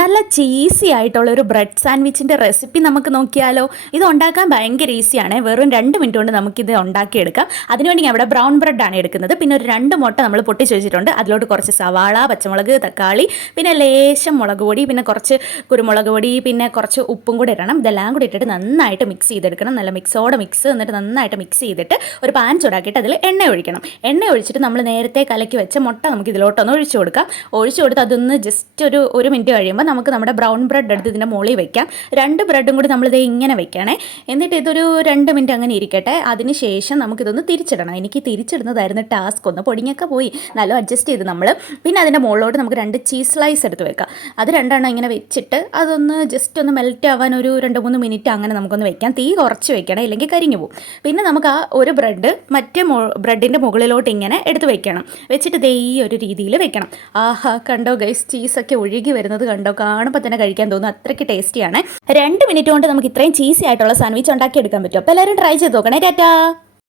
നല്ല ചീസി ആയിട്ടുള്ള ഒരു ബ്രെഡ് സാൻഡ്വിച്ചിൻ്റെ റെസിപ്പി നമുക്ക് നോക്കിയാലോ. ഇത് ഉണ്ടാക്കാൻ ഭയങ്കര ഈസിയാണ്. വെറും 2 മിനിറ്റ് കൊണ്ട് നമുക്കിത് ഉണ്ടാക്കിയെടുക്കാം. അതിനുവേണ്ടി ഞാൻ ഇവിടെ ബ്രൗൺ ബ്രെഡാണ് എടുക്കുന്നത്. പിന്നെ ഒരു 2 മുട്ട നമ്മൾ പൊട്ടിച്ച് വെച്ചിട്ടുണ്ട്. അതിലോട്ട് കുറച്ച് സവാള, പച്ചമുളക്, തക്കാളി, പിന്നെ ലേശം മുളക് പൊടി, പിന്നെ കുറച്ച് കുരുമുളക് പൊടി, പിന്നെ കുറച്ച് ഉപ്പും കൂടി ഇടണം. ഇതെല്ലാം കൂടി ഇട്ടിട്ട് നന്നായിട്ട് മിക്സ് ചെയ്തെടുക്കണം. നല്ല മിക്സ് എന്നിട്ട് നന്നായിട്ട് മിക്സ് ചെയ്തിട്ട് ഒരു പാൻ ചൂടാക്കിയിട്ട് അതിൽ എണ്ണ ഒഴിക്കണം. എണ്ണ ഒഴിച്ചിട്ട് നമ്മൾ നേരത്തെ കലക്കി വെച്ച മുട്ട നമുക്ക് ഇതിലോട്ടൊന്ന് ഒഴിച്ചു കൊടുക്കാം. ഒഴിച്ചു കൊടുത്ത് അതൊന്ന് ജസ്റ്റ് ഒരു മിനിറ്റ് കഴിയുമ്പോൾ നമുക്ക് നമ്മുടെ ബ്രൗൺ ബ്രെഡ് എടുത്ത് ഇതിൻ്റെ മുകളിൽ വെക്കാം. 2 ബ്രെഡും കൂടി നമ്മളിത് ഇങ്ങനെ വെക്കണേ. എന്നിട്ട് ഇതൊരു 2 മിനിറ്റ് അങ്ങനെ ഇരിക്കട്ടെ. അതിന് ശേഷം നമുക്കിതൊന്ന് തിരിച്ചിടണം. എനിക്ക് തിരിച്ചിടുന്നതായിരുന്നു ടാസ്ക്. ഒന്ന് പൊടിഞ്ഞൊക്കെ പോയി, നല്ല അഡ്ജസ്റ്റ് ചെയ്ത് നമ്മൾ. പിന്നെ അതിൻ്റെ മുകളിലോട്ട് നമുക്ക് 2 ചീസ് സ്ലൈസ് എടുത്ത് വെക്കാം. അത് 2 ഇങ്ങനെ വെച്ചിട്ട് അതൊന്ന് ജസ്റ്റ് ഒന്ന് മെൽറ്റ് ആവാൻ ഒരു 2-3 മിനിറ്റ് അങ്ങനെ നമുക്കൊന്ന് വെക്കാം. തീ കുറച്ച് വെക്കണം, ഇല്ലെങ്കിൽ കരിഞ്ഞു പോകും. പിന്നെ നമുക്ക് ആ ഒരു ബ്രെഡ് മറ്റേ ബ്രെഡിൻ്റെ മുകളിലോട്ട് ഇങ്ങനെ എടുത്ത് വെക്കണം. വെച്ചിട്ട് ദേ ഈ ഒരു രീതിയിൽ വെക്കണം. ആഹാ, കണ്ടോ ഗൈസ്, ചീസൊക്കെ ഒഴുകി വരുന്നത് കണ്ടോ? കാണുമ്പോൾ തന്നെ കഴിക്കാൻ തോന്നും, അത്രയ്ക്ക് ടേസ്റ്റിയാണ്. 2 മിനിറ്റ് കൊണ്ട് നമുക്ക് ഇത്രയും ചീസി ആയിട്ടുള്ള സാൻഡ്വിച്ച് ഉണ്ടാക്കിയെടുക്കാൻ പറ്റും. അപ്പോൾ എല്ലാവരും ട്രൈ ചെയ്ത് നോക്കണേ. ടാറ്റാ.